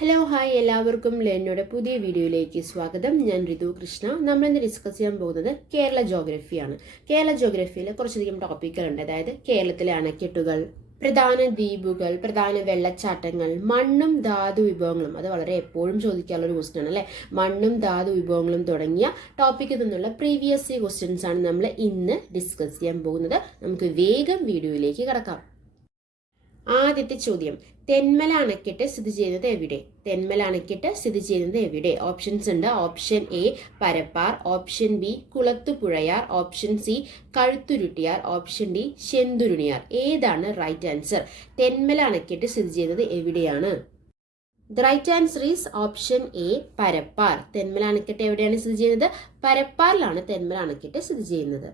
Hello hi എല്ലാവർക്കും ലേണയുടെ പുതിയ വീഡിയോയിലേക്ക് സ്വാഗതം. ഞാൻ ഋതു കൃഷ്ണ. നമ്മളിന്ന് ഡിസ്കസ് ചെയ്യാൻ പോകുന്നത് കേരള ജോഗ്രഫിയാണ്. കേരള ജോഗ്രഫിയിൽ കുറച്ചധികം ടോപ്പിക്കുകളുണ്ട്. അതായത് കേരളത്തിലെ അണക്കെട്ടുകൾ, പ്രധാന ദ്വീപുകൾ, പ്രധാന വെള്ളച്ചാട്ടങ്ങൾ, മണ്ണും ധാതു വിഭവങ്ങളും. അത് വളരെ എപ്പോഴും ചോദിക്കാനുള്ള ഒരു ക്വസ്റ്റ്യൻ ആണ് അല്ലേ. മണ്ണും ധാതു വിഭവങ്ങളും തുടങ്ങിയ ടോപ്പിക്കിൽ നിന്നുള്ള പ്രീവിയസ് ക്വസ്റ്റ്യൻസ് ആണ് നമ്മൾ ഇന്ന് ഡിസ്കസ് ചെയ്യാൻ പോകുന്നത്. നമുക്ക് വേഗം വീഡിയോയിലേക്ക് കടക്കാം. ആദ്യത്തെ ചോദ്യം, തെന്മല അണക്കെട്ട് സ്ഥിതി ചെയ്യുന്നത് എവിടെ? തെന്മല അണക്കെട്ട് സ്ഥിതി ചെയ്യുന്നത് എവിടെ? ഓപ്ഷൻസ് ഉണ്ട്. Option A Parappar, option B Kulathupuzhayar, option C Kazhuthuruttiyar, option D Shendurunyar. ഏതാണ് റൈറ്റ് ആൻസർ? തെന്മല അണക്കെട്ട് സ്ഥിതി ചെയ്യുന്നത് എവിടെയാണ്? The right answer is option A Parappar. Thenmala അണക്കെട്ട് എവിടെയാണ് സ്ഥിതി ചെയ്യുന്നത്? പരപ്പാറിലാണ് തെന്മല അണക്കെട്ട് സ്ഥിതി ചെയ്യുന്നത്.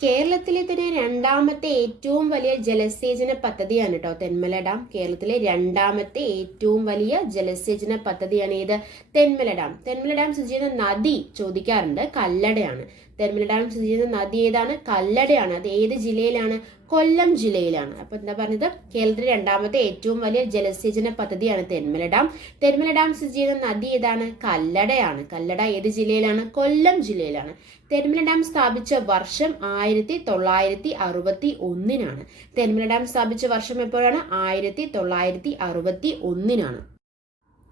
കേരളത്തിലെ തന്നെ രണ്ടാമത്തെ ഏറ്റവും വലിയ ജലസേചന പദ്ധതിയാണ് കേട്ടോ തെന്മല ഡാം. കേരളത്തിലെ രണ്ടാമത്തെ ഏറ്റവും വലിയ ജലസേചന പദ്ധതിയാണ് ഏത്? തെന്മല ഡാം. തെന്മല ഡാം സ്ഥിതി ചെയ്യുന്ന നദി ചോദിക്കാറുണ്ട്, കല്ലടയാണ്. തെന്മല ഡാം സ്ഥിതി ചെയ്യുന്ന നദി ഏതാണ്? കല്ലടയാണ്. അത് ഏത് ജില്ലയിലാണ്? കൊല്ലം ജില്ലയിലാണ്. അപ്പൊ എന്താ പറഞ്ഞത്? കേരളത്തിലെ രണ്ടാമത്തെ ഏറ്റവും വലിയ ജലസേചന പദ്ധതിയാണ് തെന്മല ഡാം. തെന്മല ഡാം സ്ഥിതി ചെയ്യുന്ന നദി ഏതാണ്? കല്ലടയാണ്. കല്ലട ഏത് ജില്ലയിലാണ്? കൊല്ലം ജില്ലയിലാണ്. തെന്മല ഡാം സ്ഥാപിച്ച വർഷം 1961. തെന്മല ഡാം സ്ഥാപിച്ച വർഷം എപ്പോഴാണ്? 1961.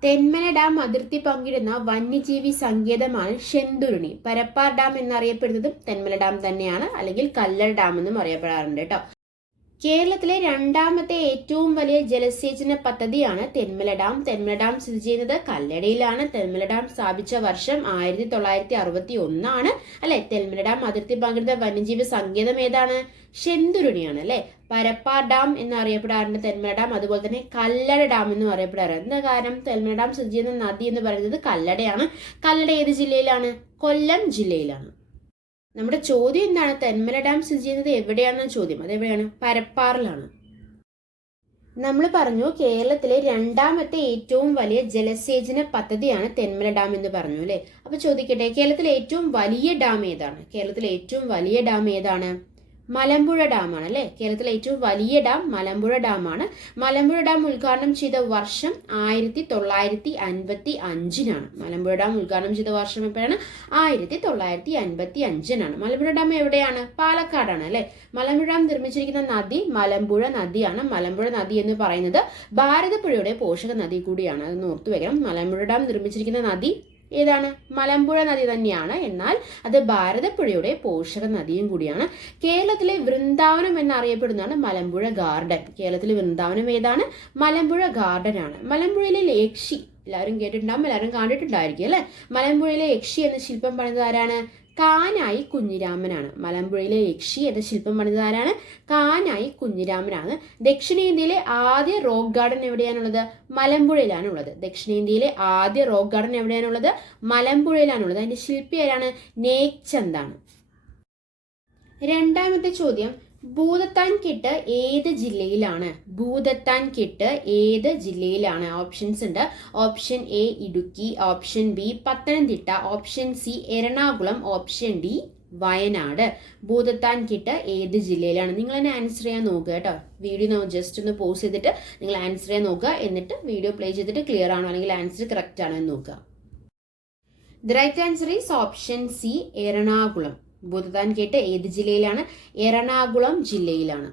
തെന്മല ഡാം അതിർത്തി പങ്കിടുന്ന വന്യജീവി സങ്കേതമാണ് ശെന്തുരുണി. പരപ്പാർ ഡാം എന്നറിയപ്പെടുന്നതും തെന്മല ഡാം തന്നെയാണ്, അല്ലെങ്കിൽ കല്ലട ഡാം എന്നും അറിയപ്പെടാറുണ്ട് കേട്ടോ. കേരളത്തിലെ രണ്ടാമത്തെ ഏറ്റവും വലിയ ജലസേചന പദ്ധതിയാണ് തെന്മല ഡാം. തെന്മല ഡാം സ്ഥിതി ചെയ്യുന്നത് കല്ലടയിലാണ്. തെന്മല ഡാം സ്ഥാപിച്ച വർഷം 1961 അല്ലെ. തെന്മല ഡാം അതിർത്തി പങ്കിടുന്ന വന്യജീവി സങ്കേതം ഏതാണ്? ശെന്തുരുണിയാണ് അല്ലെ. പരപ്പാർ ഡാം എന്നറിയപ്പെടാറുണ്ട് തെന്മല ഡാം. അതുപോലെ തന്നെ കല്ലട ഡാം എന്നും അറിയപ്പെടാറുണ്ട്. എന്താ കാരണം? തെന്മല ഡാം സ്ഥിതി ചെയ്യുന്ന നദി എന്ന് പറയുന്നത് കല്ലടയാണ്. കല്ലട ഏത് ജില്ലയിലാണ്? കൊല്ലം ജില്ലയിലാണ്. നമ്മുടെ ചോദ്യം എന്താണ്? തെന്മല ഡാം സ്ഥിതി ചെയ്യുന്നത് എവിടെയാണെന്ന ചോദ്യം. അതെവിടെയാണ്? പരപ്പാറിലാണ്. നമ്മൾ പറഞ്ഞു കേരളത്തിലെ രണ്ടാമത്തെ ഏറ്റവും വലിയ ജലസേചന പദ്ധതിയാണ് തെന്മല ഡാം എന്ന് പറഞ്ഞു അല്ലെ. അപ്പൊ ചോദിക്കട്ടെ, കേരളത്തിലെ ഏറ്റവും വലിയ ഡാം ഏതാണ്? കേരളത്തിലെ ഏറ്റവും വലിയ ഡാം ഏതാണ്? മലമ്പുഴ ഡാമാണ് അല്ലെ. കേരളത്തിലെ ഏറ്റവും വലിയ ഡാം മലമ്പുഴ ഡാമാണ്. മലമ്പുഴ ഡാം ഉദ്ഘാടനം ചെയ്ത വർഷം 1955. മലമ്പുഴ ഡാം ഉദ്ഘാടനം ചെയ്ത വർഷം എപ്പോഴാണ്? 1955. മലമ്പുഴ ഡാം എവിടെയാണ്? പാലക്കാടാണ് അല്ലെ. മലമ്പുഴ ഡാം നിർമ്മിച്ചിരിക്കുന്ന നദി മലമ്പുഴ നദിയാണ്. മലമ്പുഴ നദി എന്ന് പറയുന്നത് ഭാരതപ്പുഴയുടെ പോഷക നദി കൂടിയാണ്. അതൊന്ന് ഓർത്തു വെക്കണം. മലമ്പുഴ ഡാം നിർമ്മിച്ചിരിക്കുന്ന നദി ഏതാണ്? മലമ്പുഴ നദി തന്നെയാണ്. എന്നാൽ അത് ഭാരതപ്പുഴയുടെ പോഷക നദിയും കൂടിയാണ്. കേരളത്തിലെ വൃന്ദാവനം എന്നറിയപ്പെടുന്നതാണ് മലമ്പുഴ ഗാർഡൻ. കേരളത്തിലെ വൃന്ദാവനം ഏതാണ്? മലമ്പുഴ ഗാർഡൻ ആണ്. മലമ്പുഴയിലെ യക്ഷി എല്ലാവരും കേട്ടിട്ടുണ്ടാവും, എല്ലാവരും കണ്ടിട്ടുണ്ടായിരിക്കും അല്ലെ. മലമ്പുഴയിലെ യക്ഷി എന്ന ശില്പം പണിത് ആരാണ്? കാനായി കുഞ്ഞിരാമനാണ്. മലമ്പുഴയിലെ യക്ഷി എന്ന ശില്പം പണിത് ആരാണ്? കാനായി കുഞ്ഞിരാമനാണ്. ദക്ഷിണേന്ത്യയിലെ ആദ്യ റോക്ക് ഗാർഡൻ എവിടെയാണുള്ളത്? മലമ്പുഴയിലാണുള്ളത്. ദക്ഷിണേന്ത്യയിലെ ആദ്യ റോക്ക് ഗാർഡൻ എവിടെയാണുള്ളത്? മലമ്പുഴയിലാണുള്ളത്. അതിന്റെ ശില്പി ആരാണ്? നേക്ചന്ദാണ്. രണ്ടാമത്തെ ചോദ്യം, ഭൂതത്താൻ കെട്ട് ഏത് ജില്ലയിലാണ്? ഭൂതത്താൻ കെട്ട് ഏത് ജില്ലയിലാണ്? ഓപ്ഷൻസ് ഉണ്ട്. Option A Idukki, option B Pathanamthitta, option C Ernakulam, option D Wayanad. Bhoothathan Kettu ഏത് ജില്ലയിലാണ്? നിങ്ങൾ തന്നെ ആൻസർ ചെയ്യാൻ നോക്കുക കേട്ടോ. വീഡിയോ ജസ്റ്റ് ഒന്ന് പോസ് ചെയ്തിട്ട് നിങ്ങൾ ആൻസർ ചെയ്യാൻ നോക്കുക. എന്നിട്ട് വീഡിയോ പ്ലേ ചെയ്തിട്ട് ക്ലിയർ ആണോ അല്ലെങ്കിൽ ആൻസർ കറക്റ്റ് ആണോ എന്ന് നോക്കുക. The right answer is option C Ernakulam. Bhoothathan Kettu ഏത് ജില്ലയിലാണ്? എറണാകുളം ജില്ലയിലാണ്.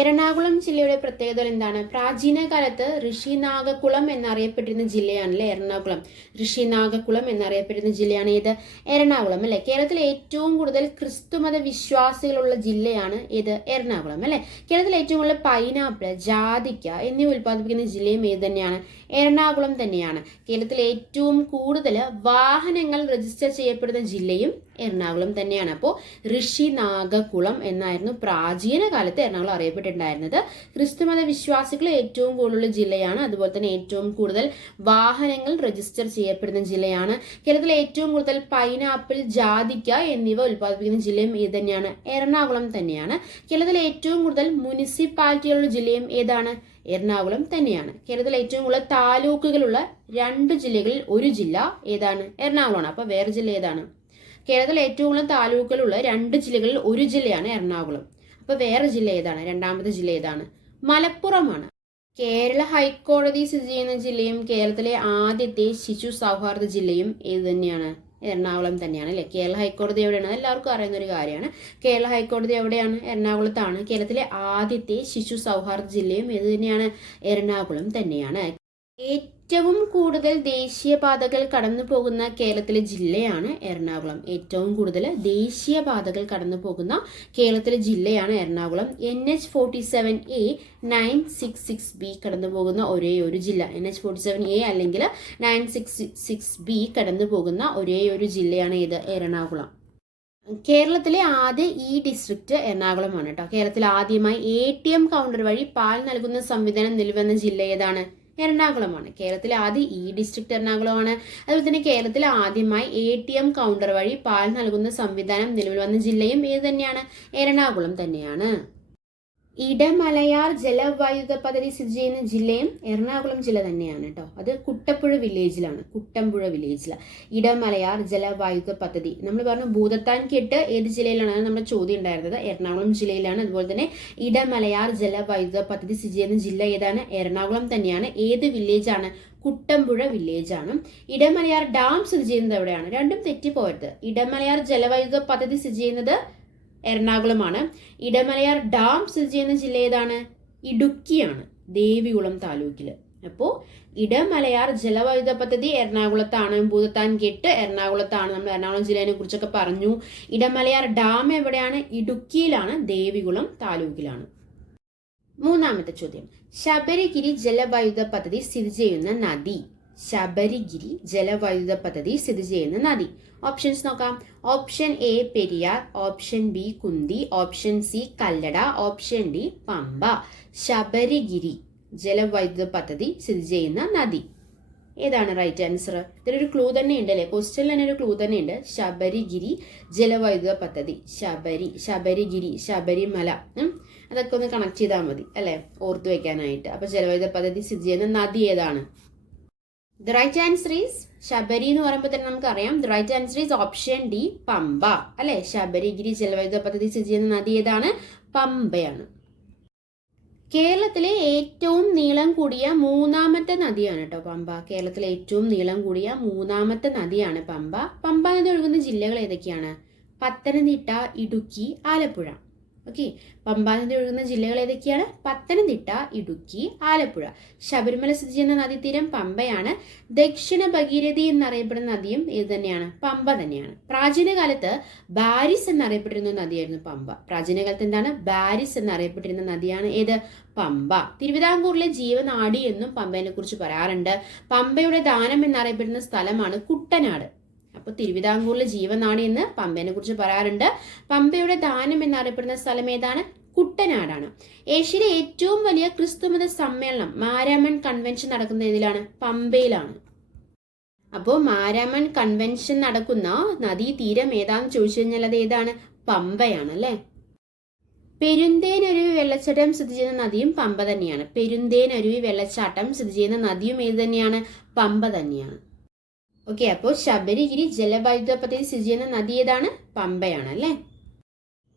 എറണാകുളം ജില്ലയുടെ പ്രത്യേകത എന്താണ്? പ്രാചീന കാലത്ത് ഋഷിനാഗക്കുളം എന്നറിയപ്പെട്ടിരുന്ന ജില്ലയാണല്ലേ എറണാകുളം. ഋഷിനാഗക്കുളം എന്നറിയപ്പെട്ടിരുന്ന ജില്ലയാണ് ഏത്? എറണാകുളം അല്ലെ. കേരളത്തിലെ ഏറ്റവും കൂടുതൽ ക്രിസ്തുമത വിശ്വാസികളുള്ള ജില്ലയാണ് ഏത്? എറണാകുളം അല്ലെ. കേരളത്തിലെ ഏറ്റവും കൂടുതൽ പൈനാപ്പിൾ, ജാതിക്ക എന്നിവ ഉൽപ്പാദിപ്പിക്കുന്ന ജില്ലയും ഏത് തന്നെയാണ്? എറണാകുളം തന്നെയാണ്. കേരളത്തിലെ ഏറ്റവും കൂടുതൽ വാഹനങ്ങൾ രജിസ്റ്റർ ചെയ്യപ്പെടുന്ന ജില്ലയും എറണാകുളം തന്നെയാണ്. അപ്പോൾ ഋഷിനാഗക്കുളം എന്നായിരുന്നു പ്രാചീന കാലത്ത് എറണാകുളം അറിയപ്പെട്ടിട്ടുണ്ടായിരുന്നത്. ക്രിസ്തുമത വിശ്വാസികൾ ഏറ്റവും കൂടുതലുള്ള ജില്ലയാണ്. അതുപോലെ തന്നെ ഏറ്റവും കൂടുതൽ വാഹനങ്ങൾ രജിസ്റ്റർ ചെയ്യപ്പെടുന്ന ജില്ലയാണ്. കേരളത്തിലെ ഏറ്റവും കൂടുതൽ പൈനാപ്പിൾ, ജാതിക്ക എന്നിവ ഉൽപ്പാദിപ്പിക്കുന്ന ജില്ലയും ഏത് തന്നെയാണ്? എറണാകുളം തന്നെയാണ്. കേരളത്തിലെ ഏറ്റവും കൂടുതൽ മുനിസിപ്പാലിറ്റികളുള്ള ജില്ലയും ഏതാണ്? എറണാകുളം തന്നെയാണ്. കേരളത്തിലെ ഏറ്റവും കൂടുതൽ താലൂക്കുകളുള്ള 2 ജില്ലകളിൽ ഒരു ജില്ല ഏതാണ്? എറണാകുളമാണ്. അപ്പൊ വേറെ ജില്ല ഏതാണ്? കേരളത്തിലെ ഏറ്റവും കൂടുതൽ താലൂക്കുകളുള്ള 2 ജില്ലകളിൽ ഒരു ജില്ലയാണ് എറണാകുളം. അപ്പൊ വേറെ ജില്ല ഏതാണ്? രണ്ടാമത്തെ ജില്ല ഏതാണ്? മലപ്പുറമാണ്. കേരള ഹൈക്കോടതി സ്ഥിതി ചെയ്യുന്ന ജില്ലയും കേരളത്തിലെ ആദ്യത്തെ ശിശു സൗഹാർദ്ദ ജില്ലയും ഏത് തന്നെയാണ്? എറണാകുളം തന്നെയാണ് അല്ലേ. കേരള ഹൈക്കോടതി എവിടെയാണ്? എല്ലാവർക്കും അറിയുന്ന ഒരു കാര്യമാണ്. കേരള ഹൈക്കോടതി എവിടെയാണ്? എറണാകുളത്താണ്. കേരളത്തിലെ ആദ്യത്തെ ശിശു സൗഹാർദ്ദ ജില്ലയും ഏത് തന്നെയാണ്? എറണാകുളം തന്നെയാണ്. ഏറ്റവും കൂടുതൽ ദേശീയപാതകൾ കടന്നു പോകുന്ന കേരളത്തിലെ ജില്ലയാണ് എറണാകുളം. ഏറ്റവും കൂടുതൽ ദേശീയപാതകൾ കടന്നു പോകുന്ന കേരളത്തിലെ ജില്ലയാണ് എറണാകുളം. NH47A 966B കടന്നു പോകുന്ന ഒരേ ഒരു ജില്ല. NH47A അല്ലെങ്കിൽ 966B കടന്നു പോകുന്ന ഒരേ ഒരു ജില്ലയാണ് ഇത്, എറണാകുളം. കേരളത്തിലെ ആദ്യ ഡിസ്ട്രിക്റ്റ് എറണാകുളമാണ് കേട്ടോ. കേരളത്തിൽ ആദ്യമായി ATM കൗണ്ടർ വഴി പാൽ നൽകുന്ന സംവിധാനം നിലവിൽ ജില്ല ഏതാണ്? എറണാകുളമാണ്. കേരളത്തിലെ ആദ്യ ഡിസ്ട്രിക്ട് എറണാകുളമാണ്. അതുപോലെ തന്നെ കേരളത്തിൽ ആദ്യമായി ATM കൗണ്ടർ വഴി പാൽ നൽകുന്ന സംവിധാനം നിലവിൽ വന്ന ജില്ലയും ഏത് തന്നെയാണ്? എറണാകുളം തന്നെയാണ്. ഇടമലയാർ ജലവൈദ്യുത പദ്ധതി സ്ഥിതി ചെയ്യുന്ന ജില്ലയും എറണാകുളം ജില്ല തന്നെയാണ് കേട്ടോ. അത് കുട്ടമ്പുഴ വില്ലേജിലാണ്. ഇടമലയാർ ജലവൈദ്യുത പദ്ധതി നമ്മൾ പറഞ്ഞു. ഭൂതത്താൻ കെട്ട് ഏത് ജില്ലയിലാണ്? നമ്മുടെ ചോദ്യം ഉണ്ടായിരുന്നത് എറണാകുളം ജില്ലയിലാണ്. അതുപോലെ തന്നെ ഇടമലയാർ ജലവൈദ്യുത പദ്ധതി സ്ഥിതി ചെയ്യുന്ന ജില്ല ഏതാണ്? എറണാകുളം തന്നെയാണ്. ഏത് വില്ലേജാണ്? കുട്ടമ്പുഴ വില്ലേജാണ്. ഇടമലയാർ ഡാം സ്ഥിതി ചെയ്യുന്നത് എവിടെയാണ്? രണ്ടും തെറ്റിപ്പോയത്. ഇടമലയാർ ജലവൈദ്യുത പദ്ധതി സ്ഥിതി ചെയ്യുന്നത് എറണാകുളമാണ്. ഇടമലയാർ ഡാം സ്ഥിതി ചെയ്യുന്ന ജില്ല ഏതാണ്? ഇടുക്കിയാണ്, ദേവികുളം താലൂക്കില്. അപ്പോൾ ഇടമലയാർ ജലവൈദ്യുത പദ്ധതി എറണാകുളത്താണ്. ഭൂതത്താൻ കെട്ട് എറണാകുളത്താണ്. നമ്മൾ എറണാകുളം ജില്ലേനെ കുറിച്ചൊക്കെ പറഞ്ഞു. ഇടമലയാർ ഡാം എവിടെയാണ്? ഇടുക്കിയിലാണ്, ദേവികുളം താലൂക്കിലാണ്. മൂന്നാമത്തെ ചോദ്യം, ശബരിഗിരി ജലവൈദ്യുത പദ്ധതി സ്ഥിതി ചെയ്യുന്ന നദി. ശബരിഗിരി ജലവൈദ്യുത പദ്ധതി സ്ഥിതി ചെയ്യുന്ന നദി. ഓപ്ഷൻസ് നോക്കാം. Option A Periyar, option B Kunthi, option C Kallada, option D Pampa. Sabarigiri ജലവൈദ്യുത പദ്ധതി സ്ഥിതി ചെയ്യുന്ന നദി ഏതാണ് റൈറ്റ് ആൻസർ? ഇതിലൊരു ക്ലൂ തന്നെ ഉണ്ട് അല്ലേ, ക്വസ്റ്റ്യനിൽ തന്നെ ഒരു ക്ലൂ തന്നെ ഉണ്ട്. ശബരിഗിരി ജലവൈദ്യുത പദ്ധതി. ശബരിഗിരി, ശബരിമല, അതൊക്കെ ഒന്ന് കണക്ട് ചെയ്താൽ മതി അല്ലെ, ഓർത്തു വെക്കാനായിട്ട്. അപ്പൊ ജലവൈദ്യുത പദ്ധതി സ്ഥിതി ചെയ്യുന്ന നദി ഏതാണ്? The right answer is Sabari എന്ന് പറയുമ്പോൾ തന്നെ നമുക്കറിയാം. The right answer is option D Pampa അല്ലെ. ശബരിഗിരി ജലവൈദ്യുത പദ്ധതി സ്ഥിതി ചെയ്യുന്ന നദി ഏതാണ്? പമ്പയാണ്. കേരളത്തിലെ ഏറ്റവും നീളം കൂടിയ മൂന്നാമത്തെ നദിയാണ് കേട്ടോ പമ്പ. കേരളത്തിലെ ഏറ്റവും നീളം കൂടിയ മൂന്നാമത്തെ നദിയാണ് പമ്പ. പമ്പ നദി ഒഴുകുന്ന ജില്ലകൾ ഏതൊക്കെയാണ്? പത്തനംതിട്ട, ഇടുക്കി, ആലപ്പുഴ. ഓക്കെ, പമ്പാ നദി ഒഴുകുന്ന ജില്ലകൾ ഏതൊക്കെയാണ്? പത്തനംതിട്ട, ഇടുക്കി, ആലപ്പുഴ. ശബരിമല സ്ഥിതി ചെയ്യുന്ന നദീതീരം പമ്പയാണ്. ദക്ഷിണ ഭഗീരഥി എന്നറിയപ്പെടുന്ന നദിയും ഏത് തന്നെയാണ്? പമ്പ തന്നെയാണ്. പ്രാചീന കാലത്ത് ബാരിസ് എന്നറിയപ്പെട്ടിരുന്ന നദിയായിരുന്നു പമ്പ. പ്രാചീന കാലത്ത് എന്താണ്? ബാരിസ് എന്നറിയപ്പെട്ടിരുന്ന നദിയാണ് ഏത്? പമ്പ. തിരുവിതാംകൂറിലെ ജീവനാഡി എന്നും പമ്പയെ കുറിച്ച് പറയാറുണ്ട്. പമ്പയുടെ ദാനം എന്നറിയപ്പെടുന്ന സ്ഥലമാണ് കുട്ടനാട്. അപ്പോൾ തിരുവിതാംകൂറിലെ ജീവനാഡി എന്ന് പമ്പയെ കുറിച്ച് പറയാറുണ്ട്. പമ്പയുടെ ദാനം എന്നറിയപ്പെടുന്ന സ്ഥലം ഏതാണ്? കുട്ടനാടാണ്. ഏഷ്യയിലെ ഏറ്റവും വലിയ ക്രിസ്തുമത സമ്മേളനം മാരാമൺ കൺവെൻഷൻ നടക്കുന്ന ഏതിലാണ്? പമ്പയിലാണ്. അപ്പോൾ മാരാമൺ കൺവെൻഷൻ നടക്കുന്ന നദീതീരം ഏതാണെന്ന് ചോദിച്ചു കഴിഞ്ഞാൽ അത് ഏതാണ്? പമ്പയാണ് അല്ലേ. പെരുന്തേനരുവി വെള്ളച്ചാട്ടം സ്ഥിതി ചെയ്യുന്ന നദിയും പമ്പ തന്നെയാണ്. പെരുന്തേനരുവി വെള്ളച്ചാട്ടം സ്ഥിതി ചെയ്യുന്ന നദിയും ഏത് തന്നെയാണ്? പമ്പ തന്നെയാണ്. ഓക്കെ, അപ്പോൾ ശബരിഗിരി ജലവൈദ്യുത പദ്ധതി സ്ഥിതി ചെയ്യുന്ന നദി ഏതാണ്? പമ്പയാണ് അല്ലേ.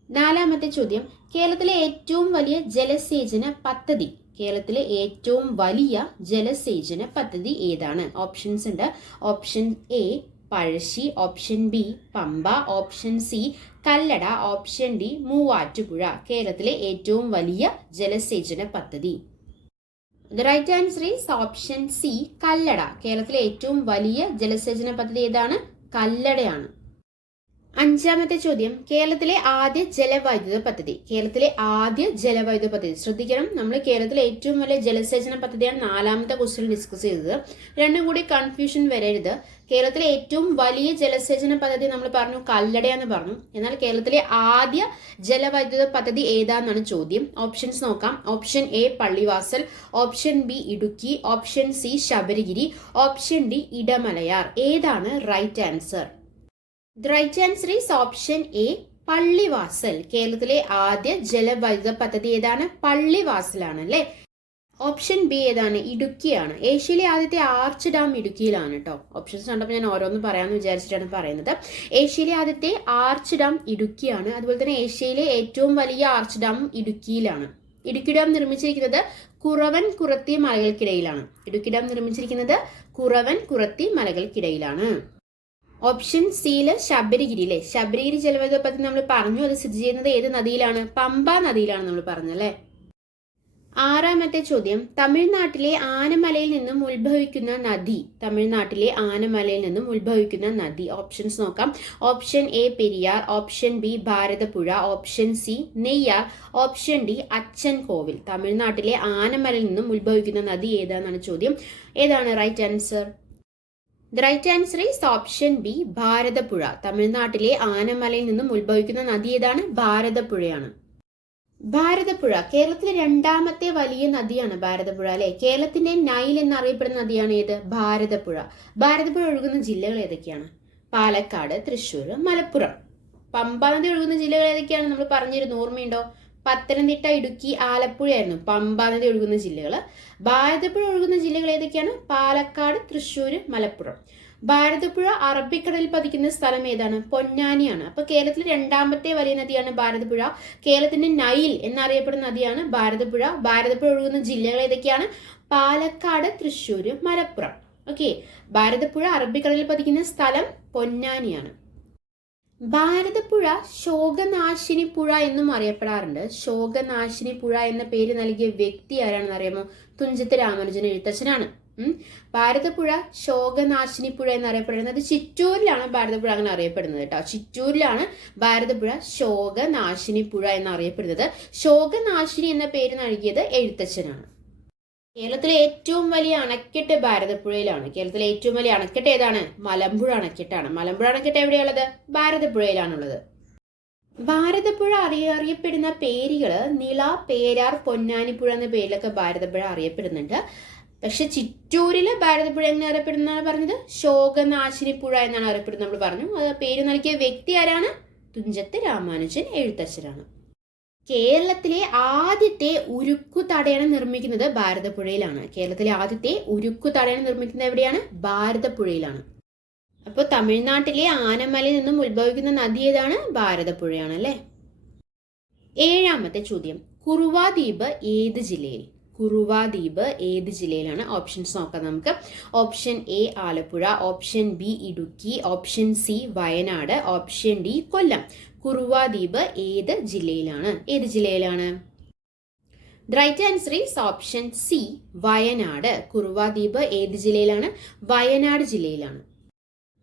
നാലാമത്തെ ചോദ്യം, കേരളത്തിലെ ഏറ്റവും വലിയ ജലസേചന പദ്ധതി. കേരളത്തിലെ ഏറ്റവും വലിയ ജലസേചന പദ്ധതി ഏതാണ്? ഓപ്ഷൻസ് ഉണ്ട്. Option A Pazhassi, option B Pampa, option C Kallada, option D Muvattupuzha. കേരളത്തിലെ ഏറ്റവും വലിയ ജലസേചന പദ്ധതി. The right answer is option C Kallada. കേരളത്തിലെ ഏറ്റവും വലിയ ജലസേചന പദ്ധതി ഏതാണ്? കല്ലടയാണ്. അഞ്ചാമത്തെ ചോദ്യം, കേരളത്തിലെ ആദ്യ ജലവൈദ്യുത പദ്ധതി. കേരളത്തിലെ ആദ്യ ജലവൈദ്യുത പദ്ധതി ശ്രദ്ധിക്കണം. നമ്മൾ കേരളത്തിലെ ഏറ്റവും വലിയ ജലസേചന പദ്ധതിയാണ് നാലാമത്തെ ക്വസ്റ്റ്യൻ ഡിസ്കസ് ചെയ്തത്. രണ്ടും കൂടി കൺഫ്യൂഷൻ വരരുത്. കേരളത്തിലെ ഏറ്റവും വലിയ ജലസേചന പദ്ധതി നമ്മൾ പറഞ്ഞു കല്ലടയാന്ന് പറഞ്ഞു. എന്നാൽ കേരളത്തിലെ ആദ്യ ജലവൈദ്യുത പദ്ധതി ഏതാന്നാണ് ചോദ്യം. ഓപ്ഷൻസ് നോക്കാം. Option A Pallivasal, option B Idukki, option C Sabarigiri, option D Idamalayar. ഏതാണ് right answer? The right answer is option A Pallivasal. കേരളത്തിലെ ആദ്യ ജലവൈദ്യുത പദ്ധതി ഏതാണ്? പള്ളിവാസലാണ് അല്ലെ. ഓപ്ഷൻ B ഏതാണ്? ഇടുക്കിയാണ്. ഏഷ്യയിലെ ആദ്യത്തെ ആർച്ച് ഡാം ഇടുക്കിയിലാണ് കേട്ടോ. ഓപ്ഷൻസ് കണ്ടപ്പോൾ ഞാൻ ഓരോന്ന് പറയാമെന്ന് വിചാരിച്ചിട്ടാണ് പറയുന്നത്. ഏഷ്യയിലെ ആദ്യത്തെ ആർച്ച് ഡാം ഇടുക്കിയാണ്. അതുപോലെ തന്നെ ഏഷ്യയിലെ ഏറ്റവും വലിയ ആർച്ച് ഡാം ഇടുക്കിയിലാണ്. ഇടുക്കി ഡാം നിർമ്മിച്ചിരിക്കുന്നത് കുറവൻ കുറത്തി മലകൾക്കിടയിലാണ്. ഇടുക്കി ഡാം നിർമ്മിച്ചിരിക്കുന്നത് കുറവൻ കുറത്തി മലകൾക്കിടയിലാണ്. ഓപ്ഷൻ സിയില് ശബരിഗിരി അല്ലെ. ശബരിഗിരി ജലവൈദ്യുത പദ്ധതി നമ്മൾ പറഞ്ഞു, അത് സ്ഥിതി ചെയ്യുന്നത് ഏത് നദിയിലാണ്? പമ്പ നദിയിലാണ് നമ്മൾ പറഞ്ഞല്ലേ. ആറാമത്തെ ചോദ്യം, തമിഴ്നാട്ടിലെ ആനമലയിൽ നിന്നും ഉത്ഭവിക്കുന്ന നദി. തമിഴ്നാട്ടിലെ ആനമലയിൽ നിന്നും ഉത്ഭവിക്കുന്ന നദി. ഓപ്ഷൻസ് നോക്കാം. Option A Periyar, option B Bharathapuzha, option C Neyyar, option D Achankovil. തമിഴ്നാട്ടിലെ ആനമലയിൽ നിന്നും ഉത്ഭവിക്കുന്ന നദി ഏതാണെന്നാണ് ചോദ്യം. ഏതാണ് right answer? The right answer is option B Bharathapuzha. തമിഴ്നാട്ടിലെ ആനമലയിൽ നിന്നും ഉത്ഭവിക്കുന്ന നദി ഏതാണ്? ഭാരതപ്പുഴയാണ്. ഭാരതപ്പുഴ കേരളത്തിലെ രണ്ടാമത്തെ വലിയ നദിയാണ് ഭാരതപ്പുഴ അല്ലെ. കേരളത്തിന്റെ നൈൽ എന്നറിയപ്പെടുന്ന നദിയാണ് ഏത്? ഭാരതപ്പുഴ. ഭാരതപ്പുഴ ഒഴുകുന്ന ജില്ലകൾ ഏതൊക്കെയാണ്? പാലക്കാട്, തൃശ്ശൂർ, മലപ്പുറം. പമ്പ നദി ഒഴുകുന്ന ജില്ലകൾ ഏതൊക്കെയാണ്? നമ്മൾ പറഞ്ഞിരുന്നു, ഓർമ്മയുണ്ടോ? പത്തനംതിട്ട, ഇടുക്കി, ആലപ്പുഴയായിരുന്നു പമ്പ നദി ഒഴുകുന്ന ജില്ലകൾ. ഭാരതപ്പുഴ ഒഴുകുന്ന ജില്ലകൾ ഏതൊക്കെയാണ്? പാലക്കാട്, തൃശ്ശൂർ, മലപ്പുറം. ഭാരതപ്പുഴ അറബിക്കടലിൽ പതിക്കുന്ന സ്ഥലം ഏതാണ്? പൊന്നാനിയാണ്. അപ്പൊ കേരളത്തിലെ രണ്ടാമത്തെ വലിയ നദിയാണ് ഭാരതപ്പുഴ. കേരളത്തിന്റെ നൈൽ എന്നറിയപ്പെടുന്ന നദിയാണ് ഭാരതപ്പുഴ. ഭാരതപ്പുഴ ഒഴുകുന്ന ജില്ലകൾ ഏതൊക്കെയാണ്? പാലക്കാട്, തൃശ്ശൂർ, മലപ്പുറം. ഓക്കെ. ഭാരതപ്പുഴ അറബിക്കടലിൽ പതിക്കുന്ന സ്ഥലം പൊന്നാനിയാണ്. ഭാരതപ്പുഴ ശോകനാശിനി പുഴ എന്നും അറിയപ്പെടാറുണ്ട്. ശോകനാശിനി പുഴ എന്ന പേര് നൽകിയ വ്യക്തി ആരാണെന്ന് അറിയാമോ? തുഞ്ചത്ത് രാമാനുജൻ എഴുത്തച്ഛനാണ്. ഭാരതപ്പുഴ ശോകനാശിനി പുഴ എന്നറിയപ്പെടുന്നത് ചിറ്റൂരിലാണ്. ഭാരതപ്പുഴ അങ്ങനെ അറിയപ്പെടുന്നത് കേട്ടോ. ചിറ്റൂരിലാണ് ഭാരതപ്പുഴ ശോകനാശിനി പുഴ എന്നറിയപ്പെടുന്നത്. ശോകനാശിനി എന്ന പേര് നൽകിയത് എഴുത്തച്ഛനാണ്. കേരളത്തിലെ ഏറ്റവും വലിയ അണക്കെട്ട് ഭാരതപ്പുഴയിലാണ്. കേരളത്തിലെ ഏറ്റവും വലിയ അണക്കെട്ട് ഏതാണ്? മലമ്പുഴ അണക്കെട്ടാണ്. മലമ്പുഴ അണക്കെട്ട് എവിടെയുള്ളത്? ഭാരതപ്പുഴയിലാണുള്ളത്. ഭാരതപ്പുഴ അറിയപ്പെടുന്ന പേരുകള് നിള, പേരാർ, പൊന്നാനിപ്പുഴ എന്ന പേരിലൊക്കെ ഭാരതപ്പുഴ അറിയപ്പെടുന്നുണ്ട്. പക്ഷെ ചിറ്റൂരില് ഭാരതപ്പുഴ എങ്ങനെ അറിയപ്പെടുന്നതാണ് പറഞ്ഞത്? ശോകനാശിനി പുഴ എന്നാണ് അറിയപ്പെടുന്നത് നമ്മൾ പറഞ്ഞു. അത് പേര് നൽകിയ വ്യക്തി ആരാണ്? തുഞ്ചത്ത് രാമാനുജൻ എഴുത്തച്ഛനാണ്. കേരളത്തിലെ ആദ്യത്തെ ഉരുക്കു തടയണ നിർമ്മിക്കുന്നത് ഭാരതപ്പുഴയിലാണ്. കേരളത്തിലെ ആദ്യത്തെ ഉരുക്കു തടയണ നിർമ്മിക്കുന്നത് എവിടെയാണ്? ഭാരതപ്പുഴയിലാണ്. അപ്പോൾ തമിഴ്നാട്ടിലെ ആനമലയിൽ നിന്നും ഉത്ഭവിക്കുന്ന നദി ഏതാണ്? ഭാരതപ്പുഴയാണ് അല്ലേ. ഏഴാമത്തെ ചോദ്യം, കുറുവ ദ്വീപ് ഏത് ജില്ലയിൽ? കുറുവ ദ്വീപ് ഏത് ജില്ലയിലാണ്? ഓപ്ഷൻസ് നോക്കാം നമുക്ക്. Option A Alappuzha, option B Idukki, option C Wayanad, option D Kollam. Kuruva ദ്വീപ് ഏത് ജില്ലയിലാണ്? ഏത് ജില്ലയിലാണ്? The right answer is option C Wayanad. Kuruva ദ്വീപ് ഏത് ജില്ലയിലാണ്? വയനാട് ജില്ലയിലാണ്.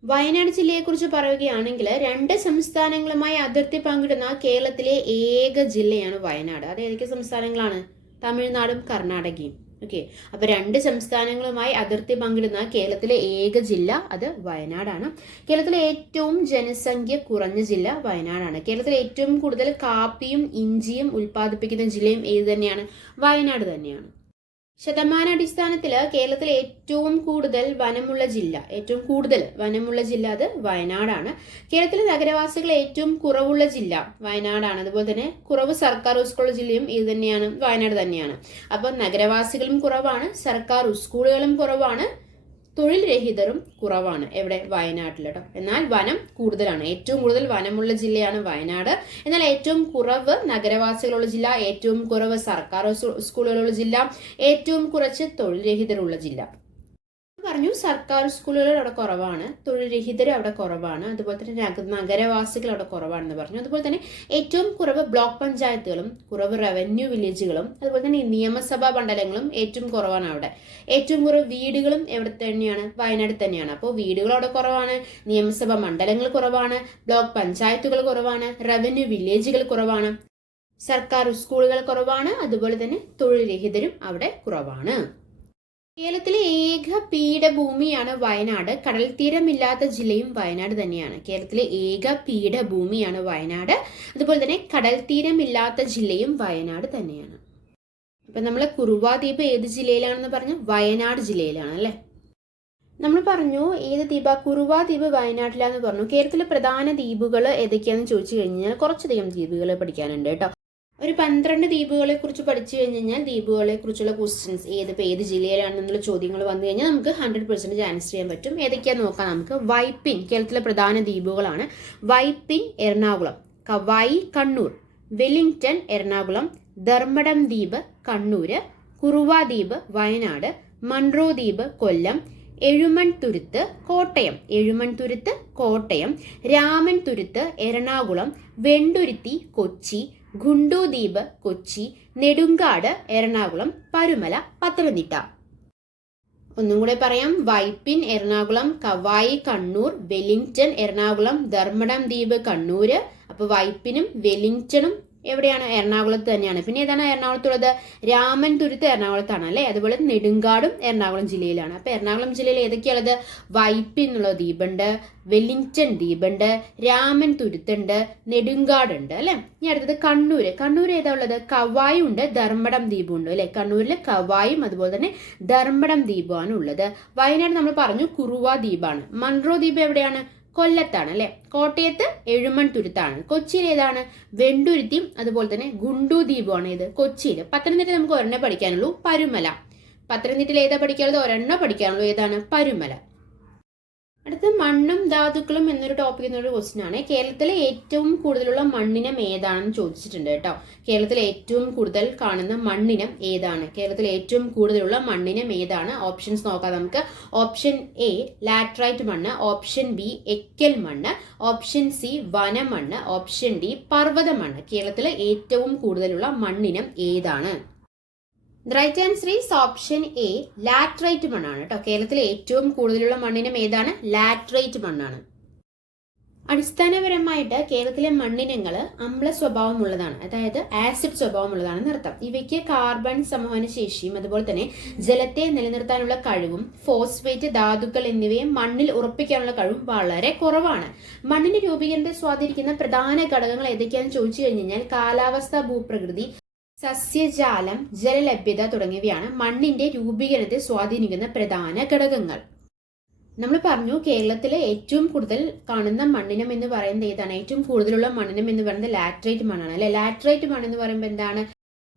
വയനാട് ജില്ലയെക്കുറിച്ച് പറയുകയാണെങ്കിൽ 2 സംസ്ഥാനങ്ങളുമായി അതിർത്തി പങ്കിടുന്ന കേരളത്തിലെ ഏക ജില്ലയാണ് വയനാട്. അത് ഏതൊക്കെ സംസ്ഥാനങ്ങളാണ്? തമിഴ്നാടും കർണാടകയും. ഓക്കെ. അപ്പൊ 2 സംസ്ഥാനങ്ങളുമായി അതിർത്തി പങ്കിടുന്ന കേരളത്തിലെ ഏക ജില്ല അത് വയനാടാണ്. കേരളത്തിലെ ഏറ്റവും ജനസംഖ്യ കുറഞ്ഞ ജില്ല വയനാടാണ്. കേരളത്തിലെ ഏറ്റവും കൂടുതൽ കാപ്പിയും ഇഞ്ചിയും ഉൽപ്പാദിപ്പിക്കുന്ന ജില്ലയും ഏത് തന്നെയാണ്? വയനാട് തന്നെയാണ്. ശതമാനാടിസ്ഥാനത്തിൽ കേരളത്തിലെ ഏറ്റവും കൂടുതൽ വനമുള്ള ജില്ല അത് വയനാടാണ്. കേരളത്തിലെ നഗരവാസികൾ ഏറ്റവും കുറവുള്ള ജില്ല വയനാടാണ്. അതുപോലെ തന്നെ കുറവ് സർക്കാർ സ്കൂളുള്ള ജില്ലയും ഇത് തന്നെയാണ്, വയനാട് തന്നെയാണ്. അപ്പോൾ നഗരവാസികളും കുറവാണ്, സർക്കാർ സ്കൂളുകളും കുറവാണ്, തൊഴിൽ രഹിതരും കുറവാണ്. എവിടെ? വയനാട്ടിൽ കേട്ടോ. എന്നാൽ വനം കൂടുതലാണ്. ഏറ്റവും കൂടുതൽ വനമുള്ള ജില്ലയാണ് വയനാട്. എന്നാൽ ഏറ്റവും കുറവ് നഗരവാസികളുള്ള ജില്ല, ഏറ്റവും കുറവ് സർക്കാർ സ്കൂളുകളുള്ള ജില്ല, ഏറ്റവും കുറച്ച് തൊഴിൽ രഹിതരുള്ള ജില്ല. പറഞ്ഞു സർക്കാർ സ്കൂളുകൾ അവിടെ കുറവാണ്, തൊഴിൽ രഹിതർ അവിടെ കുറവാണ്, അതുപോലെ തന്നെ നഗരവാസികൾ അവിടെ കുറവാണെന്ന് പറഞ്ഞു. അതുപോലെ തന്നെ ഏറ്റവും കുറവ് ബ്ലോക്ക് പഞ്ചായത്തുകളും കുറവ് റവന്യൂ വില്ലേജുകളും അതുപോലെ തന്നെ നിയമസഭാ മണ്ഡലങ്ങളും ഏറ്റവും കുറവാണ് അവിടെ. ഏറ്റവും കുറവ് വീടുകളും എവിടെ തന്നെയാണ്? വയനാട് തന്നെയാണ്. അപ്പോൾ വീടുകൾ അവിടെ കുറവാണ്, നിയമസഭാ മണ്ഡലങ്ങൾ കുറവാണ്, ബ്ലോക്ക് പഞ്ചായത്തുകൾ കുറവാണ്, റവന്യൂ വില്ലേജുകൾ കുറവാണ്, സർക്കാർ സ്കൂളുകൾ കുറവാണ്, അതുപോലെ തന്നെ തൊഴിൽ രഹിതരും അവിടെ കുറവാണ്. കേരളത്തിലെ ഏക പീഠഭൂമിയാണ് വയനാട്. കടൽ തീരമില്ലാത്ത ജില്ലയും വയനാട് തന്നെയാണ്. കേരളത്തിലെ ഏക പീഠഭൂമിയാണ് വയനാട്. അതുപോലെ തന്നെ കടൽ തീരമില്ലാത്ത ജില്ലയും വയനാട് തന്നെയാണ്. അപ്പൊ നമ്മൾ കുറുവ ദ്വീപ് ഏത് ജില്ലയിലാണെന്ന് പറഞ്ഞു? വയനാട് ജില്ലയിലാണ് അല്ലെ. നമ്മൾ പറഞ്ഞു ഏത് ദ്വീപ? കുറുവ ദ്വീപ് വയനാട്ടിലാന്ന് പറഞ്ഞു. കേരളത്തിലെ പ്രധാന ദ്വീപുകൾ ഏതൊക്കെയാണെന്ന് ചോദിച്ചു കഴിഞ്ഞാൽ കുറച്ചധികം ദ്വീപുകൾ പഠിക്കാനുണ്ട് കേട്ടോ. ഒരു 12 ദ്വീപുകളെ കുറിച്ച് പഠിച്ചു കഴിഞ്ഞാൽ ദ്വീപുകളെ കുറിച്ചുള്ള ക്വസ്റ്റ്യൻസ് ഏത് ജില്ലയിലാണെന്നുള്ള ചോദ്യങ്ങൾ വന്നു കഴിഞ്ഞാൽ നമുക്ക് 100% ആൻസർ ചെയ്യാൻ പറ്റും. ഏതൊക്കെയാന്ന് നോക്കാം നമുക്ക്. വൈപ്പിൻ കേരളത്തിലെ പ്രധാന ദ്വീപുകളാണ്. വൈപ്പിൻ എറണാകുളം, കവായി കണ്ണൂർ, വെല്ലിംഗ്ടൺ എറണാകുളം, ധർമ്മടം ദ്വീപ് കണ്ണൂര്, കുറുവ ദ്വീപ് വയനാട്, മൺട്രോ ദ്വീപ് കൊല്ലം, എഴുമൺതുരുത്ത് കോട്ടയം, എഴുമൺതുരുത്ത് കോട്ടയം, രാമൻതുരുത്ത് എറണാകുളം, വെണ്ടുരുത്തി കൊച്ചി, ഗുണ്ടു ദ്വീപ് കൊച്ചി, നെടുങ്കാട് എറണാകുളം, പരുമല പത്തനംതിട്ട. ഒന്നും കൂടെ പറയാം. വൈപ്പിൻ എറണാകുളം, കവായി കണ്ണൂർ, വെല്ലിംഗ്ടൺ എറണാകുളം, ധർമ്മടം ദ്വീപ് കണ്ണൂര്. അപ്പൊ വൈപ്പിനും വെല്ലിംഗ്ടണും എവിടെയാണ്? എറണാകുളത്ത് തന്നെയാണ്. പിന്നെ ഏതാണ് എറണാകുളത്തുള്ളത്? രാമൻതുരുത്ത് എറണാകുളത്താണ് അല്ലെ. അതുപോലെ നെടുങ്കാടും എറണാകുളം ജില്ലയിലാണ്. അപ്പൊ എറണാകുളം ജില്ലയിൽ ഏതൊക്കെയുള്ളത്? വൈപ്പിൻ എന്നുള്ള ദ്വീപുണ്ട്, വെല്ലിംഗ്ടൺ ദ്വീപുണ്ട്, രാമൻതുരുത്തുണ്ട്, നെടുങ്കാടുണ്ട് അല്ലെ. ഇനി അടുത്തത് കണ്ണൂര്. കണ്ണൂർ ഏതാ ഉള്ളത്? കവായും ഉണ്ട്, ധർമ്മടം ദ്വീപും ഉണ്ട് അല്ലെ. കണ്ണൂരിൽ കവായും അതുപോലെ തന്നെ ധർമ്മടം ദ്വീപുമാണ് ഉള്ളത്. വയനാട് നമ്മൾ പറഞ്ഞു കുറുവ ദ്വീപാണ്. മൺട്രോ ദ്വീപ് എവിടെയാണ്? കൊല്ലത്താണ് അല്ലെ. കോട്ടയത്ത് എഴുമൺതുരുത്താണ്. കൊച്ചിയിൽ ഏതാണ്? വെണ്ടുരുത്തിയും അതുപോലെ തന്നെ ഗുണ്ടു ദ്വീപുമാണ്. ഇത് കൊച്ചിയിൽ. പത്തനംതിട്ട നമുക്ക് ഒരെണ്ണം പഠിക്കാനുള്ളൂ, പരുമല. പത്തനംതിട്ടയിൽ ഏതാ പഠിക്കാനുള്ളത്? ഒരെണ്ണം പഠിക്കാനുള്ളൂ. ഏതാണ്? പരുമല. അടുത്ത മണ്ണും ധാതുക്കളും എന്നൊരു ടോപ്പിക് എന്നൊരു ക്വസ്റ്റ്യൻ ആണ്. കേരളത്തിലെ ഏറ്റവും കൂടുതലുള്ള മണ്ണിനം ഏതാണെന്ന് ചോദിച്ചിട്ടുണ്ട് കേട്ടോ. കേരളത്തിലെ ഏറ്റവും കൂടുതൽ കാണുന്ന മണ്ണിനം ഏതാണ്? കേരളത്തിലെ ഏറ്റവും കൂടുതലുള്ള മണ്ണിനം ഏതാണ്? ഓപ്ഷൻസ് നോക്കാം നമുക്ക്. ഓപ്ഷൻ എ ലാറ്ററൈറ്റ് മണ്ണ്, ഓപ്ഷൻ ബി എക്കൽ മണ്ണ്, ഓപ്ഷൻ സി വനമണ്ണ്, ഓപ്ഷൻ ഡി പർവ്വത മണ്ണ്. കേരളത്തിലെ ഏറ്റവും കൂടുതലുള്ള മണ്ണിനം ഏതാണ്? Right answer is option A laterite മണ്ണാണ് കേട്ടോ. കേരളത്തിലെ ഏറ്റവും കൂടുതലുള്ള മണ്ണിനം ഏതാണ്? ലാറ്ററൈറ്റ് മണ്ണാണ്. അടിസ്ഥാനപരമായിട്ട് കേരളത്തിലെ മണ്ണിനങ്ങൾ അമ്ല സ്വഭാവമുള്ളതാണ്, അതായത് ആസിഡ് സ്വഭാവമുള്ളതാണെന്ന് അർത്ഥം. ഇവയ്ക്ക് കാർബൺ സംവഹന ശേഷിയും അതുപോലെ തന്നെ ജലത്തെ നിലനിർത്താനുള്ള കഴിവും ഫോസ്ഫേറ്റ് ധാതുക്കൾ എന്നിവയെ മണ്ണിൽ ഉറപ്പിക്കാനുള്ള കഴിവും വളരെ കുറവാണ്. മണ്ണിന്റെ രൂപീകരണത്തെ സ്വാധീനിക്കുന്ന പ്രധാന ഘടകങ്ങൾ ഏതൊക്കെയാണെന്ന് ചോദിച്ചു കഴിഞ്ഞാൽ കാലാവസ്ഥ, ഭൂപ്രകൃതി, സസ്യജാലം, ജലലഭ്യത തുടങ്ങിയവയാണ് മണ്ണിന്റെ രൂപീകരണത്തെ സ്വാധീനിക്കുന്ന പ്രധാന ഘടകങ്ങൾ. നമ്മൾ പറഞ്ഞു കേരളത്തിലെ ഏറ്റവും കൂടുതൽ കാണുന്ന മണ്ണിനം എന്ന് പറയുന്നത് ഏതാണ്? ഏറ്റവും കൂടുതലുള്ള മണ്ണിനം എന്ന് പറയുന്നത് ലാറ്ററൈറ്റ് മണ്ണാണ് അല്ലെ. ലാറ്ററൈറ്റ് മണ്ണ് എന്ന് പറയുമ്പോൾ എന്താണ്?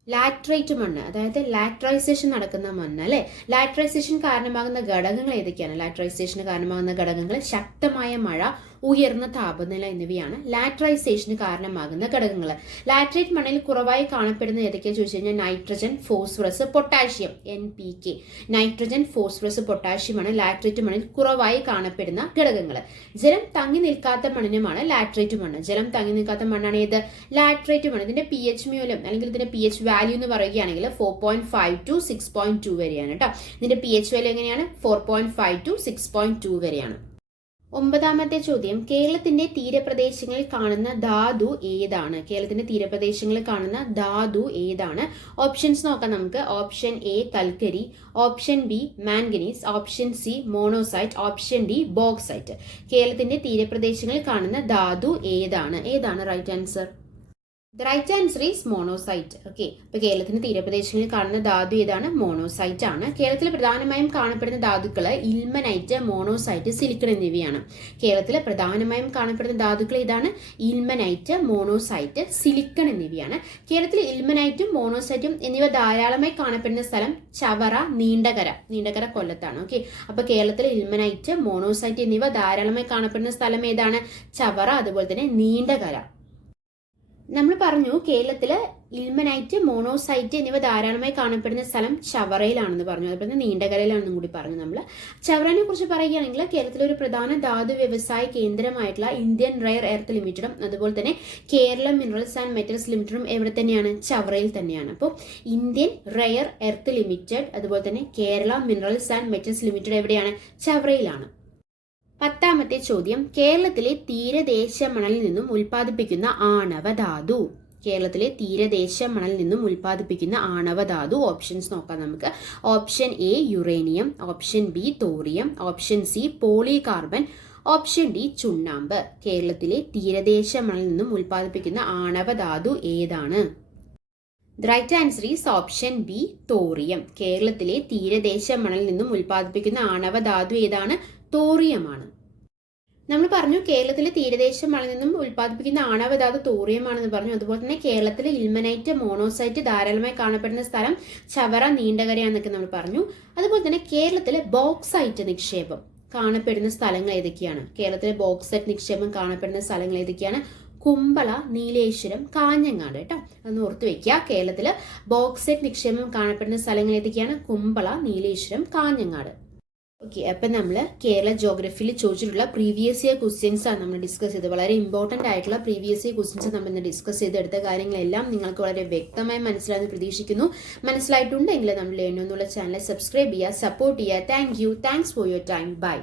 ലാറ്ററൈറ്റ് മണ്ണ്, അതായത് ലാറ്ററൈസേഷൻ നടക്കുന്ന മണ്ണ് അല്ലെ. ലാറ്ററൈസേഷൻ കാരണമാകുന്ന ഘടകങ്ങൾ ഏതൊക്കെയാണ്? ലാറ്ററൈസേഷന് കാരണമാകുന്ന ഘടകങ്ങൾ ശക്തമായ മഴ, ഉയർന്ന താപനില എന്നിവയാണ് ലാറ്ററൈസേഷന് കാരണമാകുന്ന ഘടകങ്ങൾ. ലാറ്ററൈറ്റ് മണ്ണിൽ കുറവായി കാണപ്പെടുന്ന ഏതൊക്കെയാണെന്ന് ചോദിച്ചു കഴിഞ്ഞാൽ nitrogen, phosphorus, potassium, NPK. Nitrogen, phosphorus, പൊട്ടാഷ്യമാണ് ലാറ്ററൈറ്റ് മണ്ണിൽ കുറവായി കാണപ്പെടുന്ന ഘടകങ്ങൾ. ജലം തങ്ങി നിൽക്കാത്ത മണ്ണിനുമാണ് ലാറ്ററൈറ്റ് മണ്ണ്. ജലം തങ്ങി നിൽക്കാത്ത മണ്ണാണ് ഏത്? ലാറ്ററൈറ്റ് മണ്ണ്. ഇതിന്റെ pH മൂല്യം അല്ലെങ്കിൽ ഇതിന്റെ pH വാല്യൂ എന്ന് പറയുകയാണെങ്കിൽ 4.5 to 6.2 വരെയാണ് കേട്ടോ. ഇതിന്റെ pH വാല്യൂ എങ്ങനെയാണ്? 4.5 to 6.2 വരെയാണ്. ഒമ്പതാമത്തെ ചോദ്യം, കേരളത്തിന്റെ തീരപ്രദേശങ്ങളിൽ കാണുന്ന ധാതു ഏതാണ്? കേരളത്തിന്റെ തീരപ്രദേശങ്ങളിൽ കാണുന്ന ധാതു ഏതാണ്? ഓപ്ഷൻസ് നോക്കാം നമുക്ക്. ഓപ്ഷൻ എ കൽക്കരി, option B manganese, option C monazite, option D bauxite. കേരളത്തിന്റെ തീരപ്രദേശങ്ങളിൽ കാണുന്ന ധാതു ഏതാണ്? ഏതാണ് right answer? The right answer is monosite. Okay, അപ്പൊ കേരളത്തിന്റെ തീരപ്രദേശങ്ങളിൽ കാണുന്ന ധാതു ഏതാണ്? മോണോസൈറ്റ് ആണ്. കേരളത്തിൽ പ്രധാനമായും കാണപ്പെടുന്ന ധാതുക്കൾ ഇൽമനൈറ്റ്, മോണോസൈറ്റ്, സിലിക്കൺ എന്നിവയാണ്. കേരളത്തിൽ പ്രധാനമായും കാണപ്പെടുന്ന ധാതുക്കൾ ഏതാണ്? ഇൽമനൈറ്റ്, മോണോസൈറ്റ്, സിലിക്കൺ എന്നിവയാണ്. കേരളത്തിൽ ഇൽമനൈറ്റും മോണോസൈറ്റും എന്നിവ ധാരാളമായി കാണപ്പെടുന്ന സ്ഥലം ചവറ, നീണ്ടകര കൊല്ലത്താണ്. ഓക്കെ, അപ്പൊ കേരളത്തിൽ ഇൽമനൈറ്റ്, മോണോസൈറ്റ് എന്നിവ ധാരാളമായി കാണപ്പെടുന്ന സ്ഥലം ഏതാണ്? ചവറ, അതുപോലെ തന്നെ നീണ്ടകര. നമ്മൾ പറഞ്ഞു കേരളത്തില് ഇൽമനൈറ്റ്, മോണോസൈറ്റ് എന്നിവ ധാരാളമായി കാണപ്പെടുന്ന സ്ഥലം ചവറയിലാണെന്ന് പറഞ്ഞു. അതുപോലെ തന്നെ നീണ്ടകരയിലാണെന്നും കൂടി പറഞ്ഞു. നമ്മൾ ചവറനെ കുറിച്ച് പറയുകയാണെങ്കിൽ കേരളത്തിലെ ഒരു പ്രധാന ധാതു വ്യവസായ കേന്ദ്രമായിട്ടുള്ള ഇന്ത്യൻ റയർ എർത്ത് ലിമിറ്റഡും അതുപോലെ തന്നെ കേരള മിനറൽസ് ആൻഡ് മെറ്റൽസ് ലിമിറ്റഡും എവിടെ തന്നെയാണ്? ചവറയിൽ തന്നെയാണ്. അപ്പോൾ ഇന്ത്യൻ റയർ എർത്ത് ലിമിറ്റഡ് അതുപോലെ തന്നെ Kerala minerals and metals limited എവിടെയാണ്? ചവറയിലാണ്. പത്താമത്തെ ചോദ്യം, കേരളത്തിലെ തീരദേശ മണലിൽ നിന്നും ഉൽപ്പാദിപ്പിക്കുന്ന ആണവധാതു. കേരളത്തിലെ തീരദേശ മണലിൽ നിന്നും ഉൽപ്പാദിപ്പിക്കുന്ന ആണവധാതു. ഓപ്ഷൻസ് നോക്കാം നമുക്ക്. Option A uranium, option B thorium, option C polycarbon, option D ചുണ്ണാമ്പ്. കേരളത്തിലെ തീരദേശ മണലിൽ നിന്നും ഉൽപ്പാദിപ്പിക്കുന്ന ആണവധാതു ഏതാണ്? The right answer is option B thorium. കേരളത്തിലെ തീരദേശ മണലിൽ നിന്നും ഉൽപ്പാദിപ്പിക്കുന്ന ആണവധാതു ഏതാണ്? തോറിയമാണ്. നമ്മൾ പറഞ്ഞു കേരളത്തിലെ തീരദേശ മണലിൽ നിന്നും ഉൽപ്പാദിപ്പിക്കുന്ന ആണവധാതു തോറിയമാണെന്ന് പറഞ്ഞു. അതുപോലെ തന്നെ കേരളത്തിലെ ഇൽമനൈറ്റ്, മോണോസൈറ്റ് ധാരാളമായി കാണപ്പെടുന്ന സ്ഥലം ചവറ, നീണ്ടകരയാന്നൊക്കെ നമ്മൾ പറഞ്ഞു. അതുപോലെ തന്നെ കേരളത്തിലെ ബോക്സൈറ്റ് നിക്ഷേപം കാണപ്പെടുന്ന സ്ഥലങ്ങൾ ഏതൊക്കെയാണ്? കേരളത്തിലെ ബോക്സൈറ്റ് നിക്ഷേപം കാണപ്പെടുന്ന സ്ഥലങ്ങൾ ഏതൊക്കെയാണ്? കുമ്പള, നീലേശ്വരം, കാഞ്ഞങ്ങാട് കേട്ടോ. അതൊന്ന് ഓർത്ത് വെക്കുക. കേരളത്തിൽ ബോക്സൈറ്റ് നിക്ഷേപം കാണപ്പെടുന്ന സ്ഥലങ്ങൾ ഏതൊക്കെയാണ്? കുമ്പള, നീലേശ്വരം, കാഞ്ഞങ്ങാട്. ഓക്കെ, അപ്പം നമ്മൾ കേരള ജോഗ്രഫിയിൽ ചോദിച്ചിട്ടുള്ള പ്രീവിയസ് ഇയർ ക്വസ്റ്റ്യൻസ് ആണ് നമ്മൾ ഡിസ്കസ് ചെയ്തത്. വളരെ ഇമ്പോർട്ടൻ്റ് ആയിട്ടുള്ള പ്രീവിയസ് ഇയർ ക്വസ്റ്റ്യൻസ് നമ്മൾ ഇന്ന് ഡിസ്കസ് ചെയ്തെടുത്ത കാര്യങ്ങളെല്ലാം നിങ്ങൾക്ക് വളരെ വ്യക്തമായി മനസ്സിലായെന്ന് പ്രതീക്ഷിക്കുന്നു. മനസ്സിലായിട്ടുണ്ടെങ്കിൽ നമ്മൾ എന്നുള്ള ചാനൽ സബ്സ്ക്രൈബ് ചെയ്യുക, സപ്പോർട്ട് ചെയ്യുക. Thanks for your time. By.